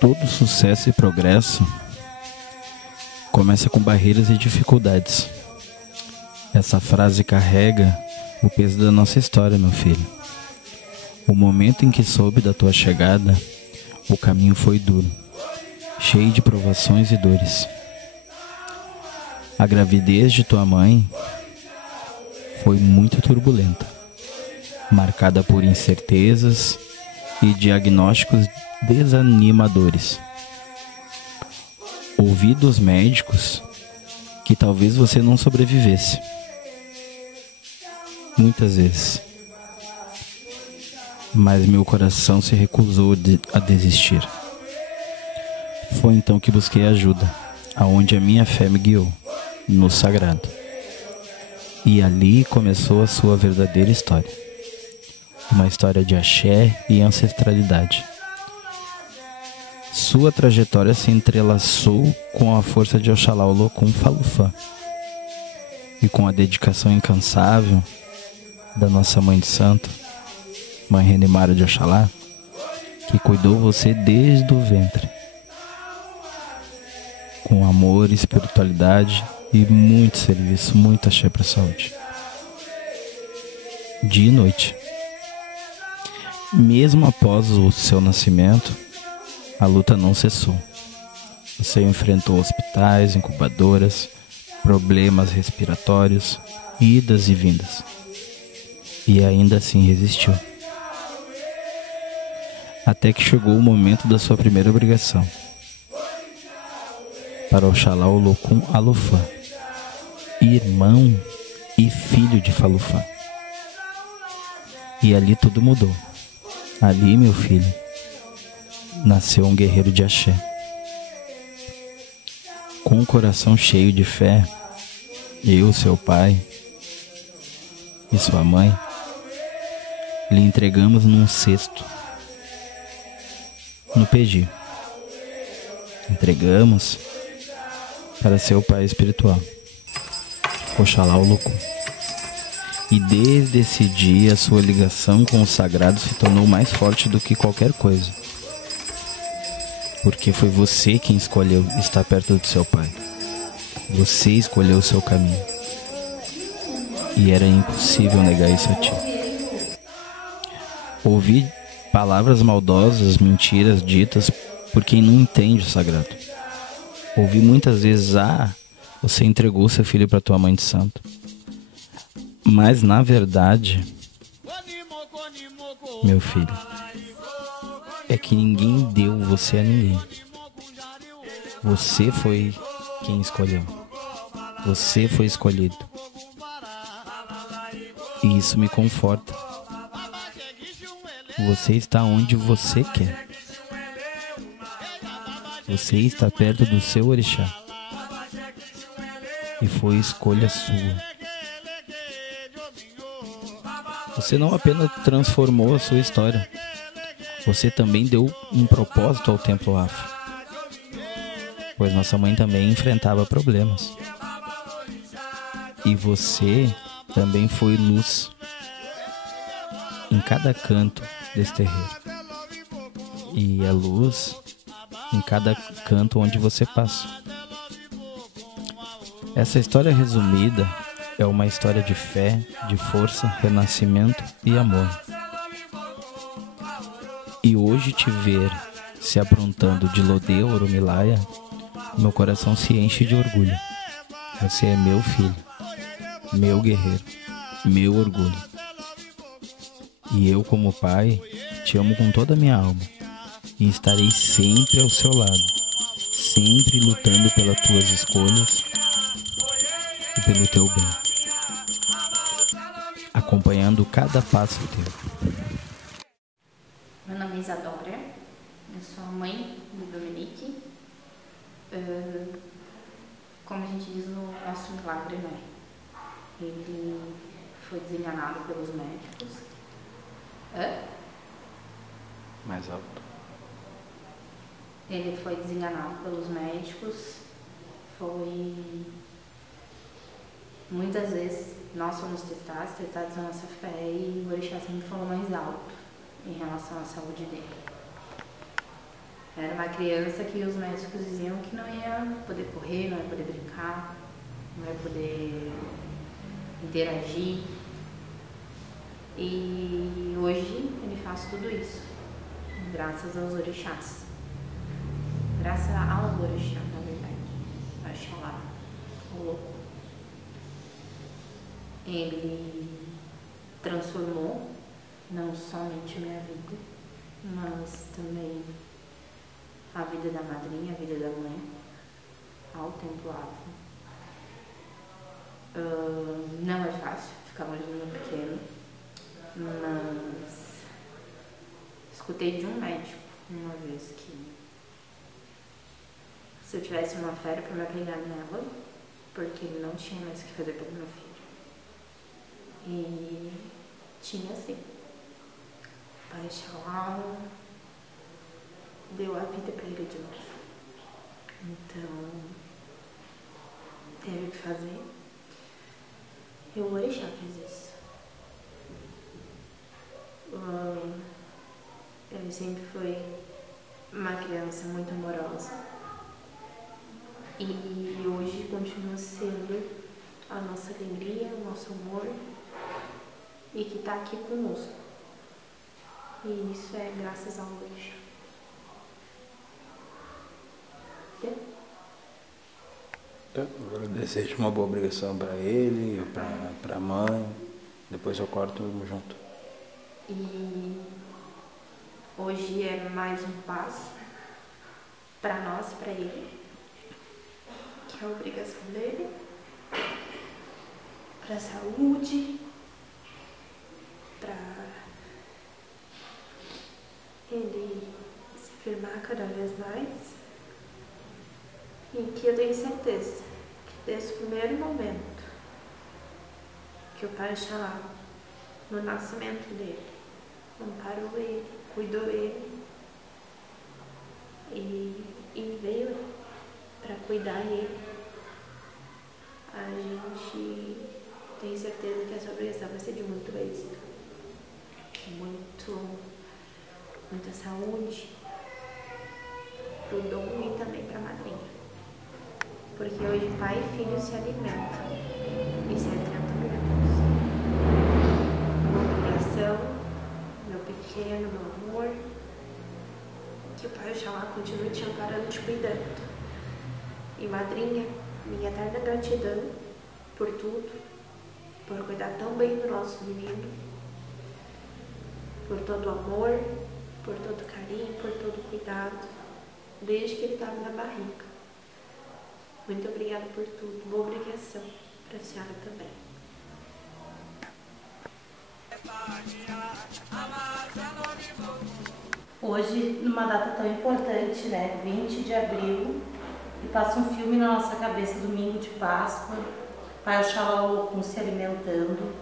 Todo sucesso e progresso começa com barreiras e dificuldades. Essa frase carrega o peso da nossa história, meu filho. O momento em que soube da tua chegada, o caminho foi duro, cheio de provações e dores. A gravidez de tua mãe foi muito turbulenta, marcada por incertezas e diagnósticos desanimadores. Ouvi dos médicos que talvez você não sobrevivesse. Muitas vezes. Mas meu coração se recusou a desistir. Foi então que busquei ajuda, aonde a minha fé me guiou, no sagrado. E ali começou a sua verdadeira história. Uma história de axé e ancestralidade. Sua trajetória se entrelaçou com a força de Oxalá Olokun Falufã e com a dedicação incansável da nossa Mãe de Santo, Mãe Renimara de Oxalá, que cuidou você desde o ventre, com amor, espiritualidade e muito serviço, muito axé para a saúde, dia e noite. Mesmo após o seu nascimento, a luta não cessou. Você enfrentou hospitais, incubadoras, problemas respiratórios, idas e vindas. E ainda assim resistiu. Até que chegou o momento da sua primeira obrigação. Para Oxalá Olokun Alufã, irmão e filho de Falufã. E ali tudo mudou. Ali, meu filho, nasceu um guerreiro de axé. Com um coração cheio de fé, eu, seu pai e sua mãe, lhe entregamos num cesto, no PG. Entregamos para seu pai espiritual, Oxalá Olokun. E desde esse dia, sua ligação com o sagrado se tornou mais forte do que qualquer coisa. Porque foi você quem escolheu estar perto do seu pai. Você escolheu o seu caminho. E era impossível negar isso a ti. Ouvi palavras maldosas, mentiras ditas por quem não entende o sagrado. Ouvi muitas vezes, você entregou seu filho para tua mãe de santo. Mas na verdade, meu filho, é que ninguém deu você a ninguém. Você foi quem escolheu. Você foi escolhido. E isso me conforta. Você está onde você quer. Você está perto do seu orixá. E foi escolha sua. Você não apenas transformou a sua história, você também deu um propósito ao Templo Afro, pois nossa mãe também enfrentava problemas. E você também foi luz em cada canto desse terreiro. E é luz em cada canto onde você passa. Essa história resumida é uma história de fé, de força, renascimento e amor. E hoje te ver se aprontando de Lodê Oromilaya, meu coração se enche de orgulho. Você é meu filho, meu guerreiro, meu orgulho. E eu, como pai, te amo com toda a minha alma. E estarei sempre ao seu lado, sempre lutando pelas tuas escolhas e pelo teu bem, acompanhando cada passo teu. Meu nome é Isadora, eu sou a mãe do Dominique. Como a gente diz no nosso milagre, né? Ele foi desenganado pelos médicos. Mais alto. Ele foi desenganado pelos médicos. Muitas vezes nós fomos testados a nossa fé, e o orixá sempre falou mais alto em relação à saúde dele. Era uma criança que os médicos diziam que não ia poder correr, não ia poder brincar, não ia poder interagir. E hoje ele faz tudo isso, graças aos orixás. Graças ao orixá, na verdade. Oxalá, o louco. Ele transformou não somente minha vida, mas também a vida da madrinha, a vida da mãe, ao templo afro. Não é fácil ficar longe do meu pequeno, mas escutei de um médico uma vez que se eu tivesse uma fera para me apegar nela, porque ele não tinha mais o que fazer pelo meu filho. E tinha sim. Pai Xalá deu a vida para ele de novo. Então, teve o que fazer. E o orixá fez isso. Ele sempre foi uma criança muito amorosa. E hoje continua sendo a nossa alegria, o nosso amor, e que está aqui conosco. E isso é graças ao orixá. Agora eu desejo uma boa obrigação para ele, para a mãe. Depois eu corto junto. E hoje é mais um passo para nós, para ele, que é a obrigação dele, para a saúde, para ele se firmar cada vez mais. E que eu tenho certeza que desde o primeiro momento que o Pai Xalá, no nascimento dele, amparou ele, cuidou ele e veio para cuidar ele, a gente tem certeza que essa obrigação vai ser de muito êxito, muita saúde pro Dom e também pra madrinha. Porque hoje pai e filho se alimentam e se alimentam juntos. Uma obrigação, meu pequeno, meu amor, que o Pai Oxalá continue te amparando, te cuidando. E madrinha, minha eterna gratidão por tudo, por cuidar tão bem do nosso menino, por todo o amor, por todo o carinho, por todo o cuidado, desde que ele estava na barriga. Muito obrigada por tudo. Boa obrigação para a senhora também. Hoje, numa data tão importante, né? 20 de abril, e passa um filme na nossa cabeça, domingo de Páscoa, Pai Oxalá Olokun se alimentando,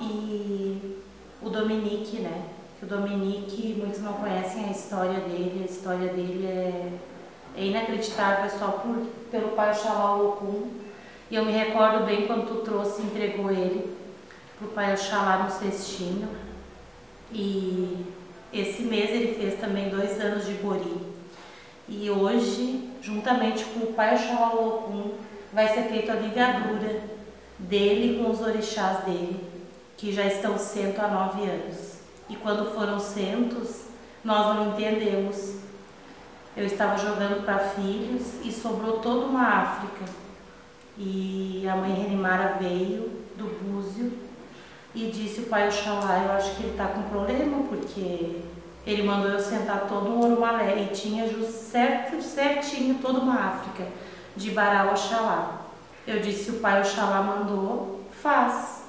e o Dominique, né? O Dominique, muitos não conhecem a história dele é inacreditável, só pelo Pai Oxalá Olokun. E eu me recordo bem quando tu trouxe e entregou ele pro Pai Oxalá no cestinho. E esse mês ele fez também 2 anos de Bori. E hoje, juntamente com o Pai Oxalá Olokun, vai ser feita a ligadura dele com os orixás dele, que já estão 109 anos. E quando foram 100, nós não entendemos. Eu estava jogando para filhos e sobrou toda uma África. E a mãe Renimara veio do Búzio e disse: o Pai Oxalá, eu acho que ele está com problema, porque ele mandou eu sentar todo um Orumalé e tinha certinho toda uma África de Bará Oxalá. Eu disse: o Pai Oxalá mandou, faz.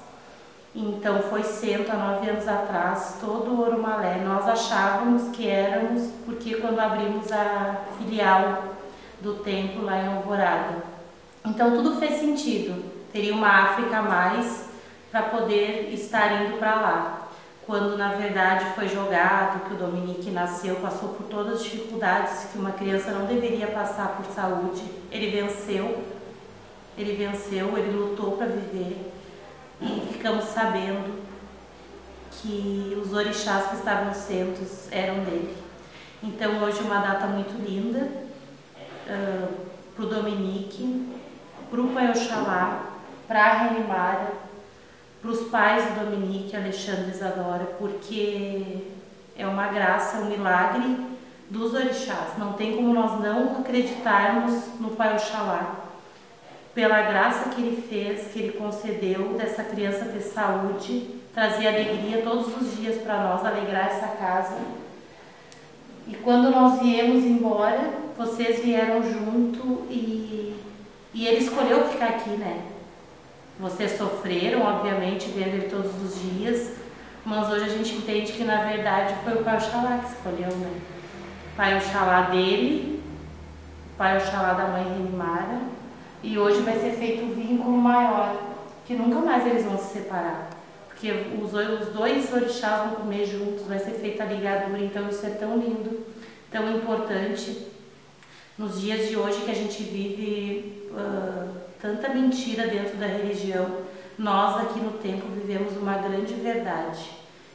Então foi 109 anos atrás, todo o Orumalé. Nós achávamos que éramos, porque quando abrimos a filial do templo lá em Alvorada. Então tudo fez sentido. Teria uma África a mais para poder estar indo para lá. Quando na verdade foi jogado, que o Dominique nasceu, passou por todas as dificuldades que uma criança não deveria passar por saúde. Ele venceu, ele lutou para viver. E ficamos sabendo que os orixás que estavam sentos eram dele. Então hoje uma data muito linda para o Dominique, para o Pai Oxalá, para a Renimara, para os pais do Dominique, Alexandre e Isadora, porque é uma graça, um milagre dos orixás. Não tem como nós não acreditarmos no Pai Oxalá, pela graça que ele fez, que ele concedeu dessa criança ter saúde, trazer alegria todos os dias para nós, alegrar essa casa. E quando nós viemos embora, vocês vieram junto e ele escolheu ficar aqui, né? Vocês sofreram, obviamente, vendo ele todos os dias, mas hoje a gente entende que na verdade foi o Pai Oxalá que escolheu, né? O Pai Oxalá dele, o Pai Oxalá da mãe Renimara, e hoje vai ser feito um vínculo maior, que nunca mais eles vão se separar. Porque os dois orixás vão comer juntos, vai ser feita a ligadura, então isso é tão lindo, tão importante. Nos dias de hoje que a gente vive tanta mentira dentro da religião, nós aqui no templo vivemos uma grande verdade.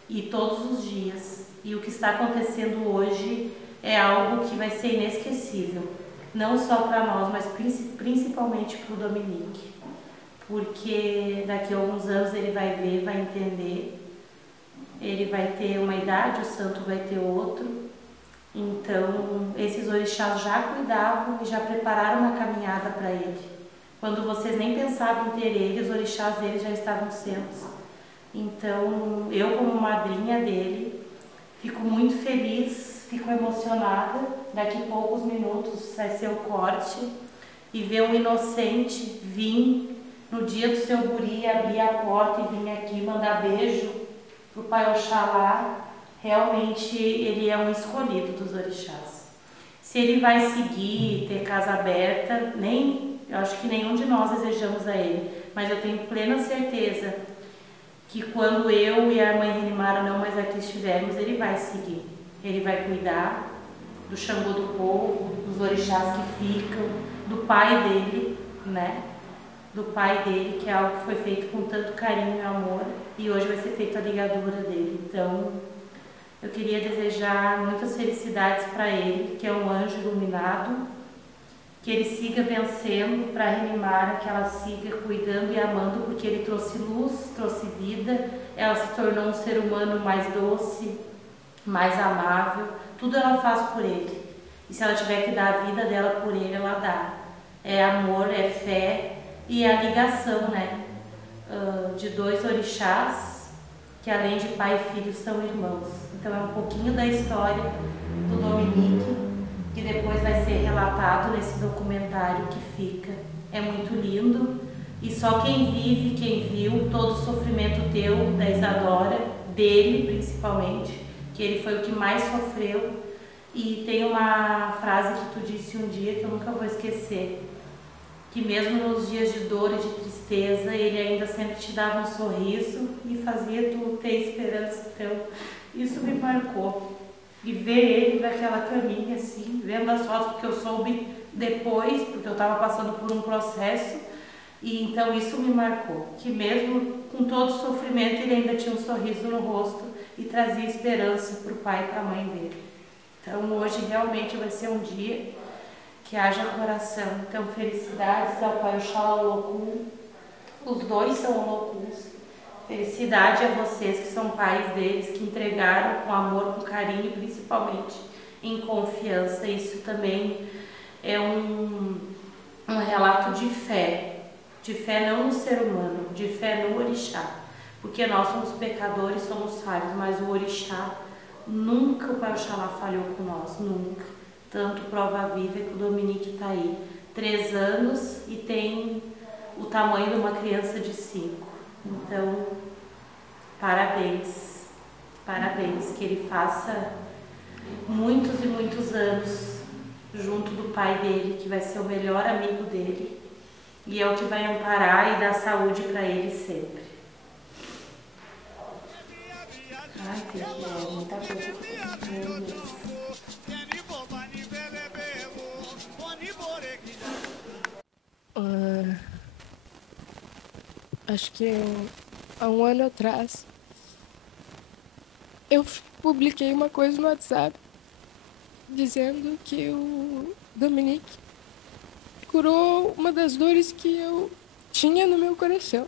E todos os dias. E o que está acontecendo hoje é algo que vai ser inesquecível. Não só para nós, mas principalmente para o Dominique. Porque daqui a alguns anos ele vai ver, vai entender. Ele vai ter uma idade, o santo vai ter outro. Então, esses orixás já cuidavam e já prepararam uma caminhada para ele. Quando vocês nem pensavam em ter ele, os orixás dele já estavam sendo. Então, eu como madrinha dele, fico muito feliz, fico emocionada. Daqui a poucos minutos vai ser o corte. E ver um inocente vir no dia do seu guri, abrir a porta e vir aqui mandar beijo pro Pai Oxalá. Realmente ele é um escolhido dos orixás. Se ele vai seguir, ter casa aberta, eu acho que nenhum de nós desejamos a ele, mas eu tenho plena certeza que quando eu e a mãe Renimara não mais aqui estivermos, ele vai seguir. Ele vai cuidar do Xangô do povo, dos orixás que ficam, do pai dele, né? Do pai dele, que é algo que foi feito com tanto carinho e amor, e hoje vai ser feita a ligadura dele. Então, eu queria desejar muitas felicidades para ele, que é um anjo iluminado, que ele siga vencendo, para Renimara, que ela siga cuidando e amando, porque ele trouxe luz, trouxe vida, ela se tornou um ser humano mais doce, mais amável, tudo ela faz por ele. E se ela tiver que dar a vida dela por ele, ela dá. É amor, é fé e é a ligação, né? De dois orixás, que além de pai e filho são irmãos. Então é um pouquinho da história do Dominique, que depois vai ser relatado nesse documentário que fica. É muito lindo e só quem vive, quem viu todo o sofrimento teu, da Isadora, dele principalmente, que ele foi o que mais sofreu. E tem uma frase que tu disse um dia que eu nunca vou esquecer, que mesmo nos dias de dor e de tristeza, ele ainda sempre te dava um sorriso e fazia tu ter esperança. Então, isso me marcou. E ver ele naquela caminha, assim, vendo as fotos, porque eu soube depois, porque eu estava passando por um processo, e então isso me marcou. Que mesmo com todo o sofrimento, ele ainda tinha um sorriso no rosto e trazia esperança para o pai e para a mãe dele. Então, hoje realmente vai ser um dia que haja coração. Então, felicidades ao Pai Oxalá Olokun. Os dois são Olokuns. Felicidade a vocês que são pais deles, que entregaram com amor, com carinho, principalmente em confiança. Isso também é um relato de fé não no ser humano, de fé no orixá. Porque nós somos pecadores, somos falhos, mas o orixá, nunca o Pai Oxalá falhou com nós, nunca. Tanto prova viva que o Dominique está aí, 3 anos e tem o tamanho de uma criança de 5. Então, parabéns, parabéns, que ele faça muitos e muitos anos junto do pai dele, que vai ser o melhor amigo dele e é o que vai amparar e dar saúde para ele sempre. Ai, que é muita coisa que acho que há um ano atrás eu publiquei uma coisa no WhatsApp dizendo que o Dominique curou uma das dores que eu tinha no meu coração.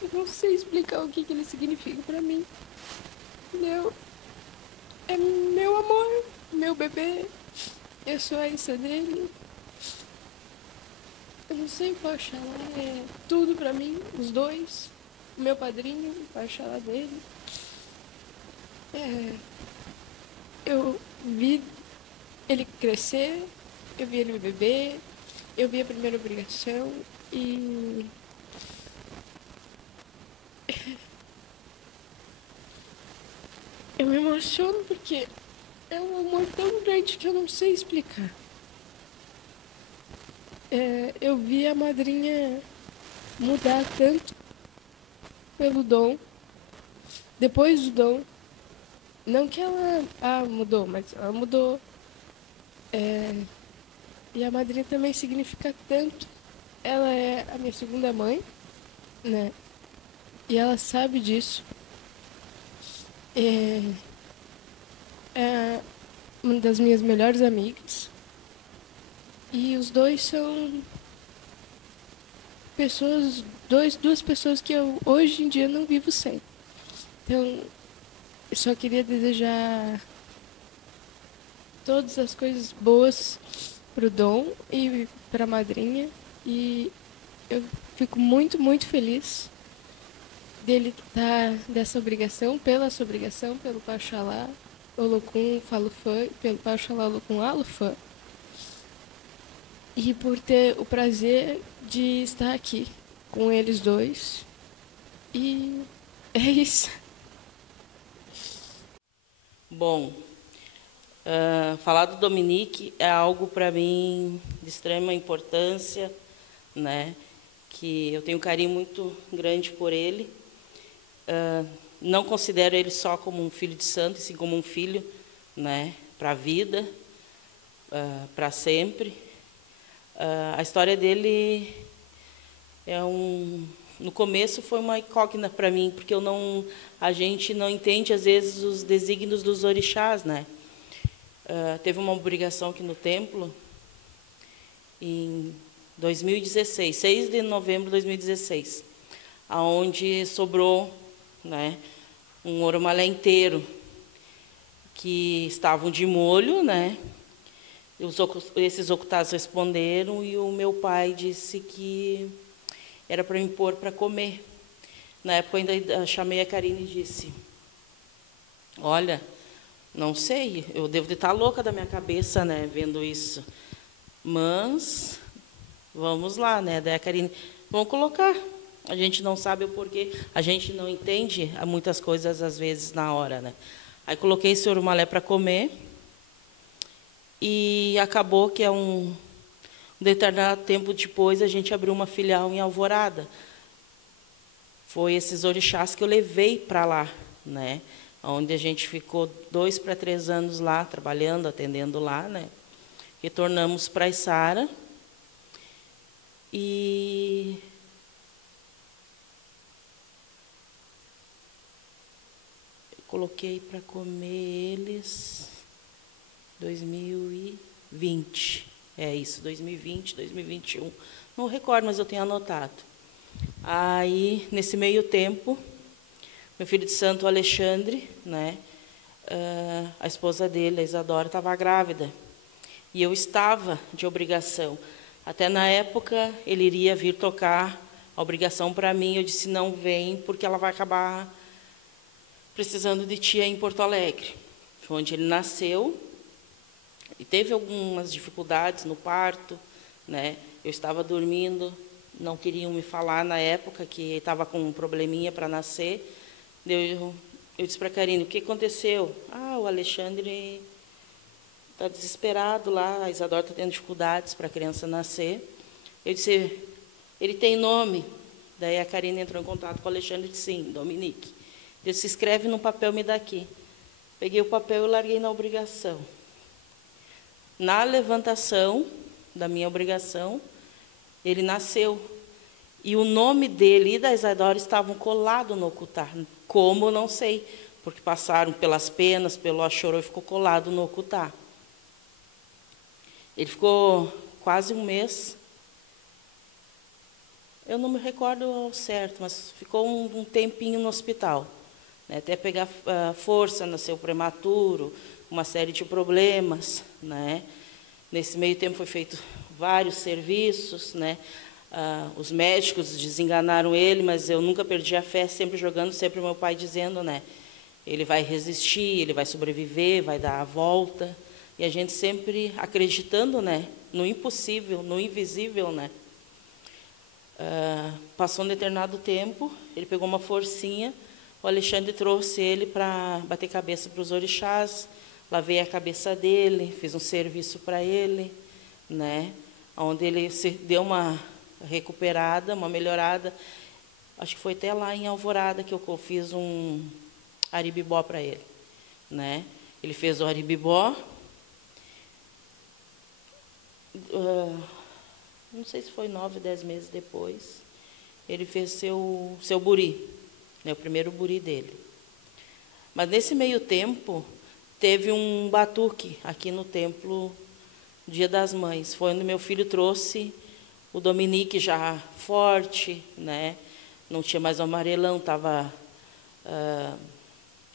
Eu não sei explicar o que ele significa para mim. É meu amor, meu bebê. Eu sou a Issa dele. Eu não sei, Oxalá é tudo pra mim, os dois. O meu padrinho, o Oxalá dele. Eu vi ele crescer, eu vi ele beber, eu vi a primeira obrigação e... Eu me emociono porque é um amor tão grande que eu não sei explicar. Eu vi a madrinha mudar tanto pelo Dom, depois do Dom. Não que ela mudou, mas ela mudou. E a madrinha também significa tanto. Ela é a minha segunda mãe, né? E ela sabe disso. É uma das minhas melhores amigas. E os dois são duas pessoas que eu hoje em dia não vivo sem. Então, eu só queria desejar todas as coisas boas pro Dom e pra madrinha. E eu fico muito, muito feliz dele estar dessa obrigação, pela sua obrigação, pelo Paxalá, Olokun, Falufã, pelo Paxalá, Olokun, Alufã. E por ter o prazer de estar aqui com eles dois. E é isso. Bom, falar do Dominique é algo para mim de extrema importância, né? Que eu tenho um carinho muito grande por ele. Não considero ele só como um filho de santo, e sim como um filho, né? Para a vida, para sempre. A história dele no começo foi uma incógnita para mim, porque a gente não entende às vezes os desígnios dos orixás, né? Teve uma obrigação aqui no templo em 2016, 6 de novembro de 2016, aonde sobrou, né, um oromalé inteiro que estavam de molho, né? Esses ocultados responderam e o meu pai disse que era para me pôr para comer. Na época eu ainda chamei a Karine e disse: olha, não sei, eu devo de estar louca da minha cabeça, né, vendo isso. Mas vamos lá, né? Daí a Karine, vamos colocar. A gente não sabe o porquê, a gente não entende muitas coisas às vezes na hora, né? Aí coloquei esse oromalé para comer. E acabou que um determinado tempo depois a gente abriu uma filial em Alvorada. Foi esses orixás que eu levei para lá, né? Onde a gente ficou 2 para 3 anos lá, trabalhando, atendendo lá, né? Retornamos para Içara e coloquei para comer eles 2020. É isso, 2020, 2021. Não recordo, mas eu tenho anotado. Aí, nesse meio tempo, meu filho de santo, Alexandre, né, a esposa dele, a Isadora, estava grávida. E eu estava de obrigação. Até na época, ele iria vir tocar a obrigação para mim. Eu disse, não vem, porque ela vai acabar precisando de ti em Porto Alegre. Foi onde ele nasceu. E teve algumas dificuldades no parto, né? Eu estava dormindo, não queriam me falar na época que estava com um probleminha para nascer. Eu disse para a Karine, o que aconteceu? O Alexandre está desesperado lá, a Isadora está tendo dificuldades para a criança nascer. Eu disse, ele tem nome? Daí a Karine entrou em contato com o Alexandre e disse, sim, Dominique. Eu disse, escreve no papel, me dá aqui. Peguei o papel e larguei na obrigação. Na levantação da minha obrigação, ele nasceu. E o nome dele e da Isadora estavam colados no ocultar. Como, não sei. porque passaram pelas penas, pelo chorou e ficou colado no ocutá. Ele ficou quase um mês. Eu não me recordo ao certo, mas ficou um tempinho no hospital, né, até pegar força, nasceu prematuro, uma série de problemas, né. Nesse meio tempo foi feito vários serviços, né. Os médicos desenganaram ele, mas eu nunca perdi a fé, sempre jogando, sempre meu pai dizendo, né, ele vai resistir, ele vai sobreviver, vai dar a volta, e a gente sempre acreditando, né, no impossível, no invisível, né. Passou um determinado tempo, ele pegou uma forcinha, o Alexandre trouxe ele para bater cabeça para os orixás, lavei a cabeça dele, fiz um serviço para ele, né, onde ele se deu uma recuperada, uma melhorada. Acho que foi até lá em Alvorada que eu fiz um aribibó para ele, né. Ele fez o aribibó, não sei se foi 9, 10 meses depois, ele fez seu buri, né, o primeiro buri dele. Mas nesse meio tempo, teve um batuque aqui no templo, Dia das Mães. Foi onde meu filho trouxe o Dominique já forte, né, não tinha mais o amarelão, estava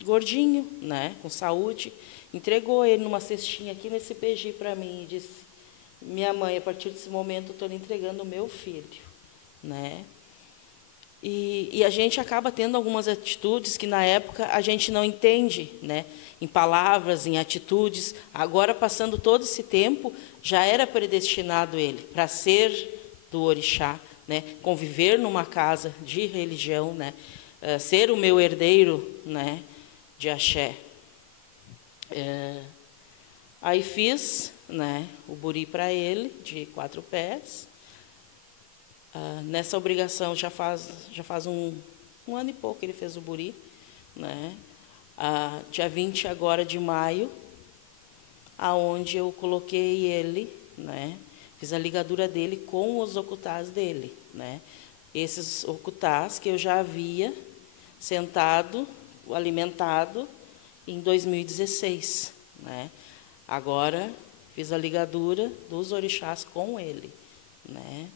gordinho, né, com saúde. Entregou ele numa cestinha aqui nesse PG para mim e disse: minha mãe, a partir desse momento, eu estou lhe entregando o meu filho, né? E a gente acaba tendo algumas atitudes que, na época, a gente não entende, né? Em palavras, em atitudes. Agora, passando todo esse tempo, já era predestinado ele para ser do orixá, né? Conviver numa casa de religião, né? Ser o meu herdeiro, né? De axé. Aí fiz, né, o buri para ele, de 4 pés. Nessa obrigação, já faz um ano e pouco que ele fez o buri, né? Dia 20 agora de maio, aonde eu coloquei ele, né? Fiz a ligadura dele com os ocutás dele, né? Esses ocutás que eu já havia sentado, alimentado em 2016, né? Agora fiz a ligadura dos orixás com ele, né?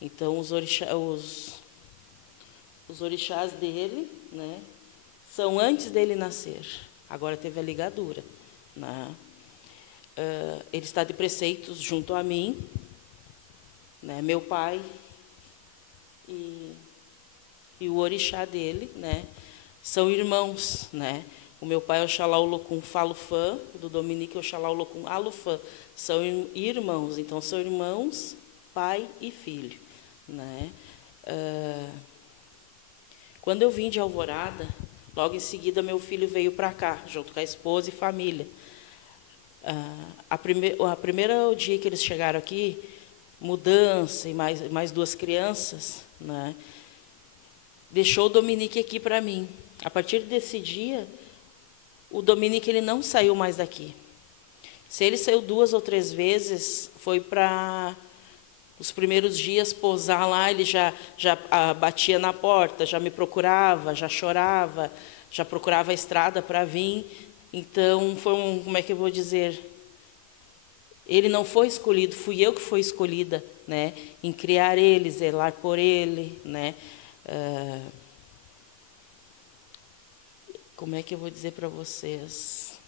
Então os orixás dele, né, são antes dele nascer. Agora teve a ligadura, né? Ele está de preceitos junto a mim, né, meu pai e o orixá dele, né, são irmãos, né? O meu pai é Oxalá Olokun Falufã, do Dominique é Oxalá Olokun Alufã. São irmãos, então são irmãos, pai e filho, né? Quando eu vim de Alvorada, logo em seguida meu filho veio para cá, junto com a esposa e família. O primeiro dia que eles chegaram aqui, mudança e mais 2 crianças, né? Deixou o Dominique aqui para mim. A partir desse dia, o Dominique ele não saiu mais daqui. Se ele saiu 2 ou 3 vezes, foi para os primeiros dias posar lá, ele já batia na porta, já me procurava, já chorava, já procurava a estrada para vir. Então, foi como é que eu vou dizer? Ele não foi escolhido, fui eu que fui escolhida, né, em criar ele, zelar por ele, né? Como é que eu vou dizer para vocês?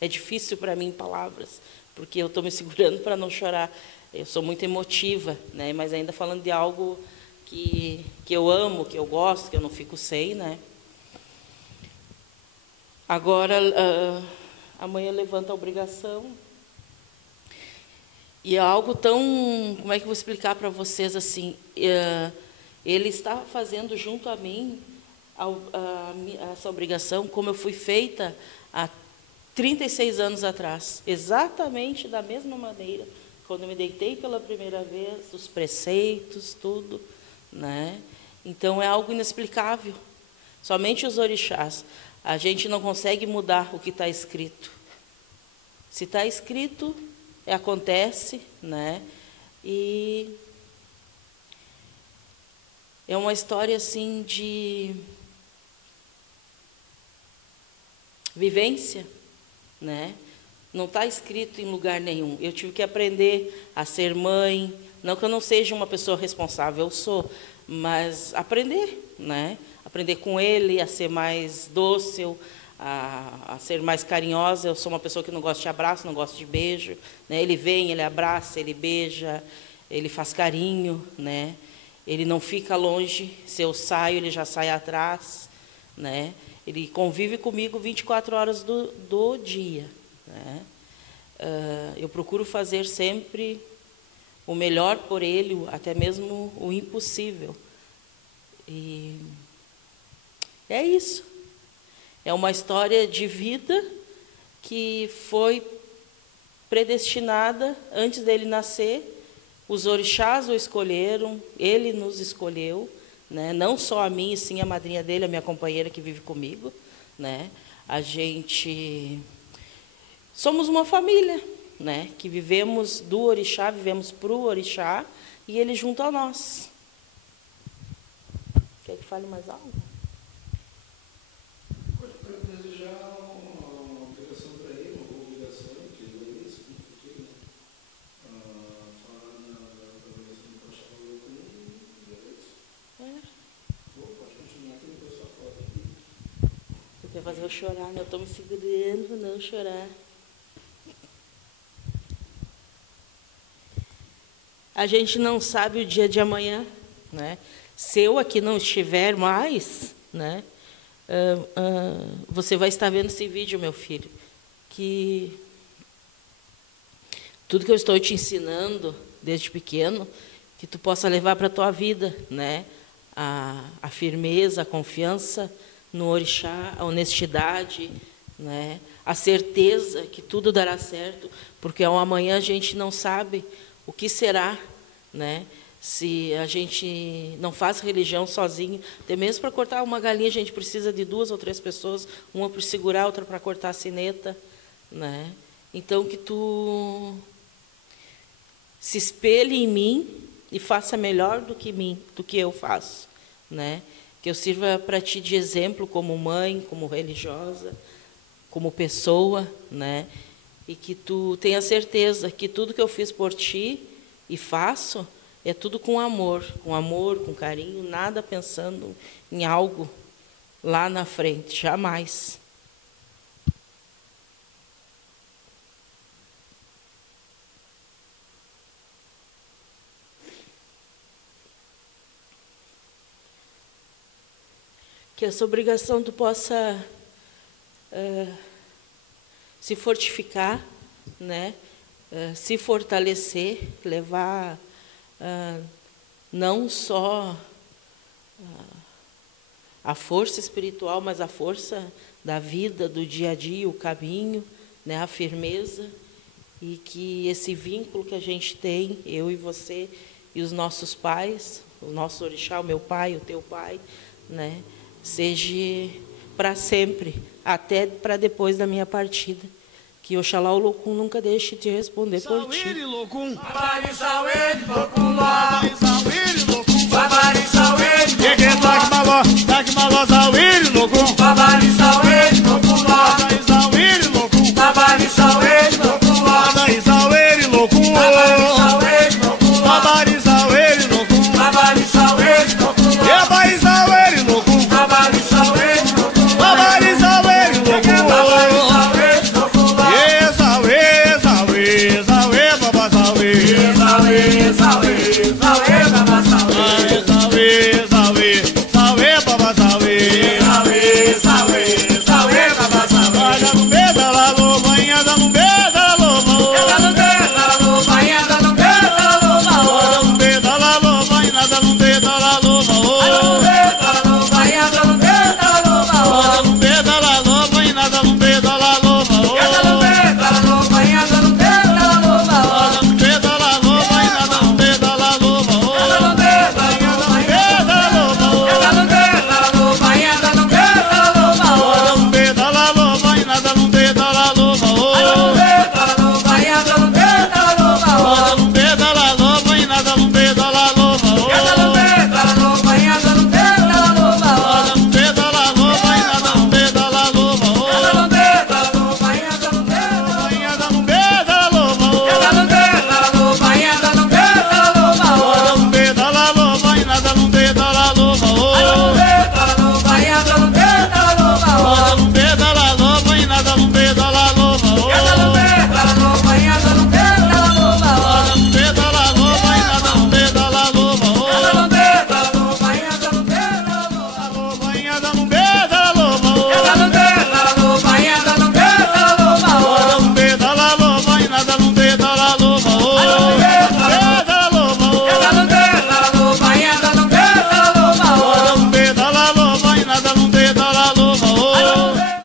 É difícil para mim em palavras, porque eu estou me segurando para não chorar. Eu sou muito emotiva, né? Mas ainda falando de algo que eu amo, que eu gosto, que eu não fico sem, né? Agora, amanhã levanta a obrigação. E é algo tão... Como é que eu vou explicar para vocês assim? Ele está fazendo junto a mim essa obrigação, como eu fui feita há 36 anos atrás, exatamente da mesma maneira, quando eu me deitei pela primeira vez, os preceitos, tudo, né? Então, é algo inexplicável. Somente os orixás. A gente não consegue mudar o que está escrito. Se está escrito, acontece, né? E é uma história assim de vivência, né? Não está escrito em lugar nenhum. Eu tive que aprender a ser mãe, não que eu não seja uma pessoa responsável, eu sou, mas aprender, né? Aprender com ele a ser mais dócil, a ser mais carinhosa. Eu sou uma pessoa que não gosta de abraço, não gosta de beijo, né? Ele vem, ele abraça, ele beija, ele faz carinho, né? Ele não fica longe, se eu saio, ele já sai atrás, né? Ele convive comigo 24 horas do dia, né? Eu procuro fazer sempre o melhor por ele, até mesmo o impossível. E é isso. É uma história de vida que foi predestinada antes dele nascer. Os orixás o escolheram, ele nos escolheu, né? Não só a mim, e sim a madrinha dele, a minha companheira que vive comigo, né? A gente somos uma família, né? Que vivemos do orixá, vivemos para o orixá e ele junto a nós. Quer que fale mais algo? Pode desejar uma obrigação para ele, uma obrigação que ele é isso, porque falar na obrigação do Pachá Loucum e é isso. Pode continuar que depois só foto aqui. Tu quer fazer eu chorar, né? Eu estou me segurando para não chorar. A gente não sabe o dia de amanhã, né? Se eu aqui não estiver mais, né? Você vai estar vendo esse vídeo, meu filho, que tudo que eu estou te ensinando desde pequeno, que tu possa levar para a tua vida, né? A firmeza, a confiança no orixá, a honestidade, né? A certeza que tudo dará certo, porque ao amanhã a gente não sabe o que será, né? Se a gente não faz religião sozinho, até mesmo para cortar uma galinha a gente precisa de 2 ou 3 pessoas, uma para segurar, outra para cortar a sineta, né? Então que tu se espelhe em mim e faça melhor do que eu faço, né? Que eu sirva para ti de exemplo como mãe, como religiosa, como pessoa, né? E que tu tenha certeza que tudo que eu fiz por ti e faço é tudo com amor, com carinho, nada pensando em algo lá na frente, jamais. Que essa obrigação tu possa se fortificar, né? Se fortalecer, levar não só a força espiritual, mas a força da vida, do dia a dia, o caminho, né? A firmeza, e que esse vínculo que a gente tem, eu e você, e os nossos pais, o nosso orixá, o meu pai, o teu pai, né? Seja para sempre, até para depois da minha partida. Que Oxalá o Loucum nunca deixe de responder por ti. Babari Saueri, Loucum.